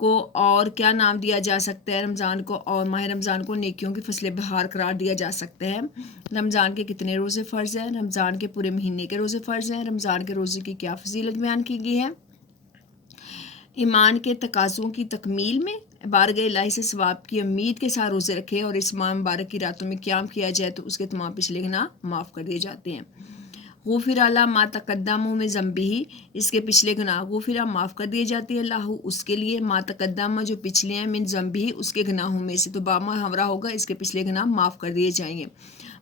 کو اور کیا نام دیا جا سکتا ہے؟ رمضان کو اور ماہ رمضان کو نیکیوں کی فصل بہار قرار دیا جا سکتا ہے۔ رمضان کے کتنے روزے فرض ہیں؟ رمضان کے پورے مہینے کے روزے فرض ہیں۔ رمضان کے روزے کی کیا فضیلت بیان کی گئی ہے؟ ایمان کے تقاضوں کی تکمیل میں بارگاہ الہی سے ثواب کی امید کے ساتھ روزے رکھے اور اس ماہ مبارک کی راتوں میں قیام کیا جائے تو اس کے تمام پچھلے گناہ معاف کر دیے جاتے ہیں۔ غفر اللہ ما تقدم من ذنبہ، اس کے پچھلے گناہ غفرہ معاف کر دیے جاتے ہیں، اللہ اس کے لیے ما تقدم جو پچھلے ہیں من ذنبہ اس کے گناہوں میں سے، تو باما ہمراہ ہوگا اس کے پچھلے گناہ معاف کر دیے جائیں گے۔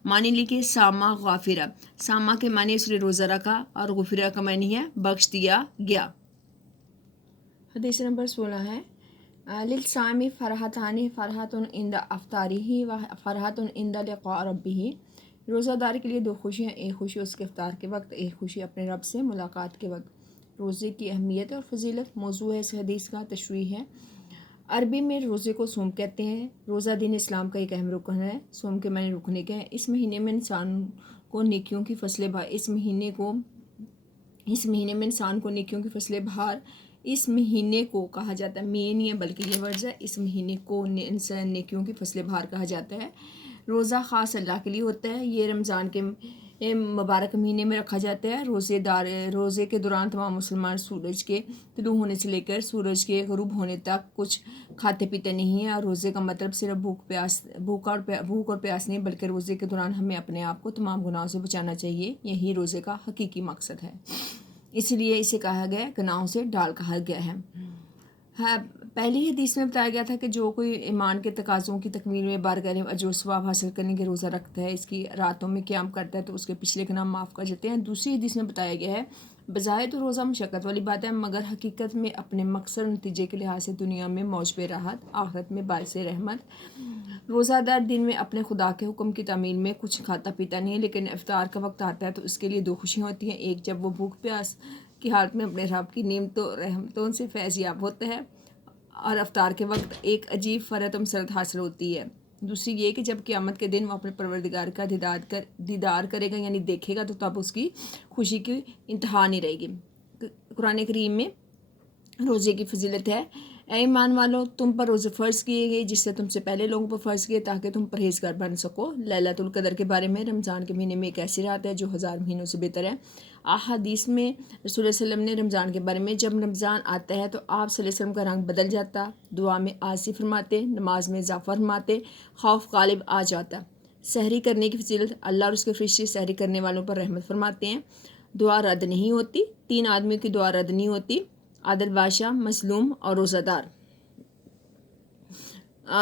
معنی لکھے ساما غافرہ، ساما کے معنی اس نے روزہ رکھا اور غفرہ کا معنی ہے بخش دیا گیا۔ حدیث نمبر 16 ہے للصائم فرحتان، فرحۃ عند افطارہ و فرحۃ عند لقاء ربہ، روزہ دار کے لیے دو خوشیاں، ایک خوشی اس کے افطار کے وقت، ایک خوشی اپنے رب سے ملاقات کے وقت۔ روزے کی اہمیت اور فضیلت موضوع ہے اس حدیث کا، تشریح ہے۔ عربی میں روزے کو صوم کہتے ہیں۔ روزہ دین اسلام کا ایک اہم رکن ہے۔ صوم کے معنی رکنے کے ہیں۔ اس مہینے میں انسان کو نیکیوں کی فصلیں اس مہینے میں انسان کو نیکیوں کی فصلیں بہار، اس مہینے کو کہا جاتا ہے، میں نہیں ہے بلکہ یہ ورز ہے، اس مہینے کو انسان نیکیوں کی فصلیں بہار کہا جاتا ہے۔ روزہ خاص اللہ کے لیے ہوتا ہے، یہ رمضان کے مبارک مہینے میں رکھا جاتا ہے۔ روزے کے دوران تمام مسلمان سورج کے طلوع ہونے سے لے کر سورج کے غروب ہونے تک کچھ کھاتے پیتے نہیں ہیں، اور روزے کا مطلب صرف بھوک اور پیاس نہیں، بلکہ روزے کے دوران ہمیں اپنے آپ کو تمام گناہوں سے بچانا چاہیے، یہی روزے کا حقیقی مقصد ہے، اس لیے اسے کہا گیا ہے گناہوں سے ڈال کہا گیا ہے۔ پہلی حدیث میں بتایا گیا تھا کہ جو کوئی ایمان کے تقاضوں کی تکمیل میں بارگاہ اجر و ثواب حاصل کرنے کے روزہ رکھتا ہے، اس کی راتوں میں قیام کرتا ہے تو اس کے پچھلے گناہ معاف کر جاتے ہیں۔ دوسری حدیث میں بتایا گیا ہے بظاہر تو روزہ مشقت والی بات ہے، مگر حقیقت میں اپنے مقصد اور نتیجے کے لحاظ سے دنیا میں موجب راحت، آخرت میں باعث رحمت۔ روزہ دار دن میں اپنے خدا کے حکم کی تعمیل میں کچھ کھاتا پیتا نہیں ہے، لیکن افطار کا وقت آتا ہے تو اس کے لیے دو خوشیاں ہوتی ہیں، ایک جب وہ بھوک پیاس کی حالت میں اپنے رب کی نعمتوں رحمتوں سے فیض یاب ہوتا ہے، اور افطار کے وقت ایک عجیب فرحت و مسرت حاصل ہوتی ہے۔ دوسری یہ کہ جب قیامت کے دن وہ اپنے پروردگار کا دیدار کرے گا یعنی دیکھے گا، تو تب اس کی خوشی کی انتہا نہیں رہے گی۔ قرآن کریم میں روزے کی فضیلت ہے، اے ایمان والو تم پر روزے فرض کیے گئے جس سے تم سے پہلے لوگوں پر فرض کیے تاکہ تم پرہیزگار بن سکو۔ لیلۃ القدر کے بارے میں، رمضان کے مہینے میں ایک ایسی رات ہے جو 1000 مہینوں سے بہتر ہے۔ احادیث میں رسول اللہ علیہ وسلم نے رمضان کے بارے میں، جب رمضان آتا ہے تو آپ صلی اللہ علیہ وسلم کا رنگ بدل جاتا، دعا میں عاجزی فرماتے، نماز میں اضافہ فرماتے، خوف غالب آ جاتا۔ سحری کرنے کی فضیلت، اللہ اور اس کے فرشتے سحری کرنے والوں پر رحمت فرماتے ہیں، دعا رد نہیں ہوتی، 3 آدمیوں کی دعا رد نہیں ہوتی، عادل بادشاہ، مظلوم اور روزہ دار۔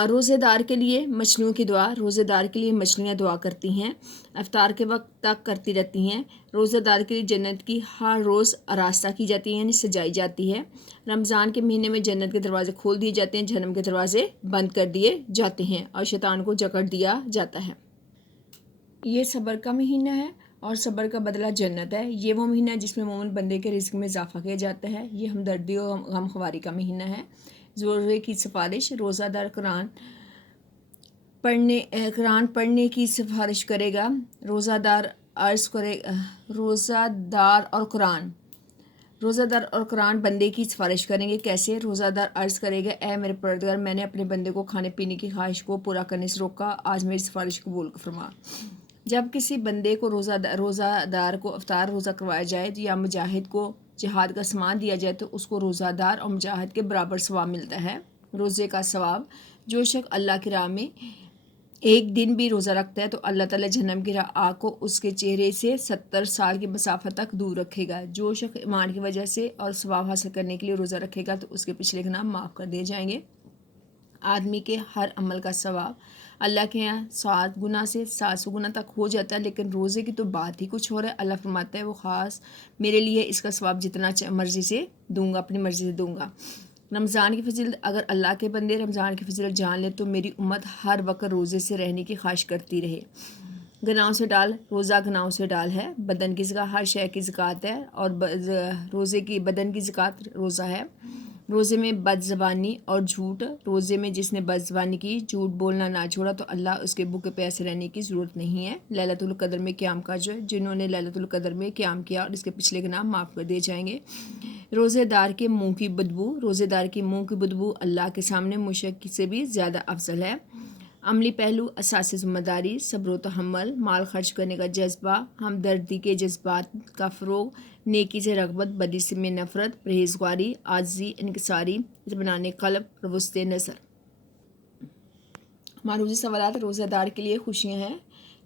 روزے دار کے لیے مچھلیوں کی دعا، روزے دار کے لیے مچھلیاں دعا کرتی ہیں، افطار کے وقت تک کرتی رہتی ہیں۔ روزے دار کے لیے جنت کی ہر روز آراستہ کی جاتی ہے یعنی سجائی جاتی ہے۔ رمضان کے مہینے میں جنت کے دروازے کھول دیے جاتے ہیں، جہنم کے دروازے بند کر دیے جاتے ہیں اور شیطان کو جکڑ دیا جاتا ہے۔ یہ صبر کا مہینہ ہے اور صبر کا بدلہ جنت ہے۔ یہ وہ مہینہ ہے جس میں مومن بندے کے رزق میں اضافہ کیا جاتا ہے۔ یہ ہمدردی اور غمخواری کا مہینہ ہے۔ روزے کی سفارش، روزہ دار قرآن پڑھنے کی سفارش کرے گا۔ روزہ دار اور قرآن بندے کی سفارش کریں گے۔ کیسے؟ روزہ دار عرض کرے گا اے میرے پروردگار، میں نے اپنے بندے کو کھانے پینے کی خواہش کو پورا کرنے سے روکا، آج میری سفارش قبول فرما۔ جب کسی بندے کو روزہ دار کو افطار روزہ کروایا جائے یا مجاہد کو جہاد کا سامان دیا جائے تو اس کو روزہ دار اور مجاہد کے برابر ثواب ملتا ہے۔ روزے کا ثواب، جو شخص اللہ کی راہ میں ایک دن بھی روزہ رکھتا ہے تو اللہ تعالیٰ جہنم کی آگ کو اس کے چہرے سے 70 سال کی مسافت تک دور رکھے گا۔ جو شخص ایمان کی وجہ سے اور ثواب حاصل کرنے کے لیے روزہ رکھے گا تو اس کے پچھلے گناہ معاف کر دیے جائیں گے۔ آدمی کے ہر عمل کا ثواب اللہ کے یہاں 7 گنا سے 700 گنا تک ہو جاتا ہے، لیکن روزے کی تو بات ہی کچھ اور ہے۔ اللہ فرماتا ہے وہ خاص میرے لیے اس کا ثواب جتنا مرضی سے دوں گا، اپنی مرضی سے دوں گا۔ رمضان کی فضیلت، اگر اللہ کے بندے رمضان کی فضیلت جان لے تو میری امت ہر وقت روزے سے رہنے کی خواہش کرتی رہے۔ گناہوں سے ڈال، روزہ گناہوں سے ڈال ہے، بدن کی زکوٰۃ ہر شے کی زکوٰۃ ہے، اور روزے کی بدن کی زکوٰۃ روزہ ہے۔ روزے میں بد زبانی اور جھوٹ، روزے میں جس نے بد زبانی کی، جھوٹ بولنا نہ چھوڑا تو اللہ اس کے بھوکے پیاسے رہنے کی ضرورت نہیں ہے۔ لیلۃ القدر میں قیام کا جو جنہوں نے لیلۃ القدر میں قیام کیا اور اس کے پچھلے گناہ معاف کر دیے جائیں گے۔ روزے دار کے منہ کی بدبو، روزے دار کی منہ کی بدبو اللہ کے سامنے مشک سے بھی زیادہ افضل ہے۔ عملی پہلو، اساسی ذمہ داری، صبر و تحمل، مال خرچ کرنے کا جذبہ، ہمدردی کے جذبات کا فروغ، نیکی سے رغبت، بدی سے میں نفرت، پرہیزگاری، عاجزی، انکساری، اطمینان قلب اور وسط نظر۔ معروضی سوالات۔ روزہ دار کے لیے خوشیاں ہیں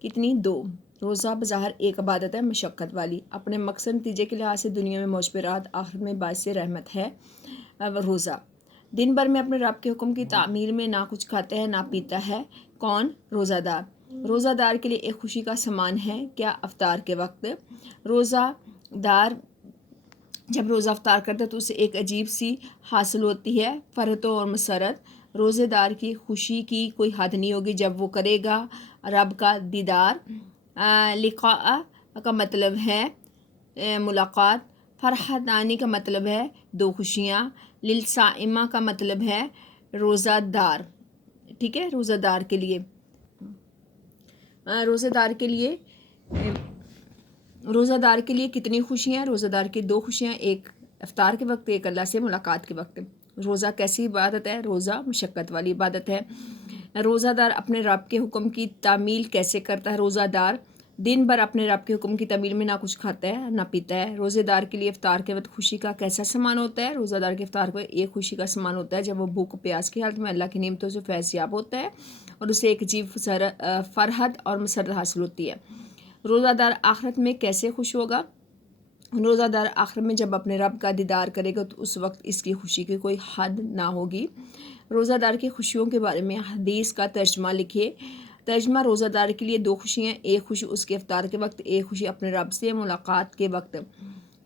کتنی؟ 2۔ روزہ بظاہر ایک عبادت ہے مشقت والی، اپنے مقصد نتیجے کے لحاظ سے دنیا میں معجبرات، آخرت میں باعث رحمت ہے۔ روزہ دن بھر میں اپنے رب کے حکم کی تعمیل میں نہ کچھ کھاتا ہے نہ پیتا ہے۔ کون؟ روزہ دار۔ روزہ دار کے لیے ایک خوشی کا سامان ہے کیا؟ افطار کے وقت۔ روزہ دار جب روزہ افطار کرتا ہے تو اسے ایک عجیب سی حاصل ہوتی ہے، فرحت اور مسرت۔ روزے دار کی خوشی کی کوئی حد نہیں ہوگی جب وہ کرے گا رب کا دیدار۔ لقاء کا مطلب ہے ملاقات، فرحتانی کا مطلب ہے دو خوشیاں، للصائمہ کا مطلب ہے روزہ دار۔ ٹھیک ہے، روزہ دار کے لیے روزہ دار کے لیے کتنی خوشیاں؟ روزہ دار کی 2 خوشیاں، ایک افطار کے وقت، ایک اللہ سے ملاقات کے وقت۔ روزہ کیسی عبادت ہے؟ روزہ مشقت والی عبادت ہے۔ روزہ دار اپنے رب کے حکم کی تعمیل کیسے کرتا ہے؟ روزہ دار دن بھر اپنے رب کے حکم کی تعمیل میں نہ کچھ کھاتا ہے نہ پیتا ہے۔ روزے دار کے لیے افطار کے وقت خوشی کا کیسا سامان ہوتا ہے؟ روزہ دار کے افطار کو ایک خوشی کا سامان ہوتا ہے جب وہ بھوک و پیاس کی حالت میں اللہ کی نعمتوں سے فیض یاب ہوتا ہے اور اسے ایک عجیب فرحت اور مسرت حاصل ہوتی ہے۔ روزہ دار آخرت میں کیسے خوش ہوگا؟ روزہ دار آخرت میں جب اپنے رب کا دیدار کرے گا تو اس وقت اس کی خوشی کی کوئی حد نہ ہوگی۔ روزہ دار کی خوشیوں کے بارے میں حدیث کا ترجمہ لکھیے۔ ترجمہ: روزہ دار کے لیے 2 خوشیاں، ایک خوشی اس کے افطار کے وقت، ایک خوشی اپنے رب سے ملاقات کے وقت۔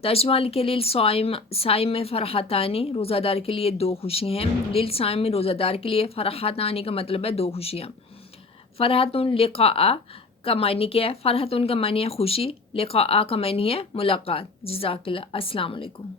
ترجمہ لکھیے: للصائم فرحتانی، روزہ دار کے لیے 2 خوشی ہیں۔ للصائم، روزہ دار کے لیے، فرحتانی کا مطلب ہے 2 خوشیاں۔ فرحتن لقاء کا معنی کیا ہے؟ فرحتن کا معنی ہے خوشی، لقاء کا معنی ہے ملاقات۔ جزاک اللہ۔ السلام علیکم۔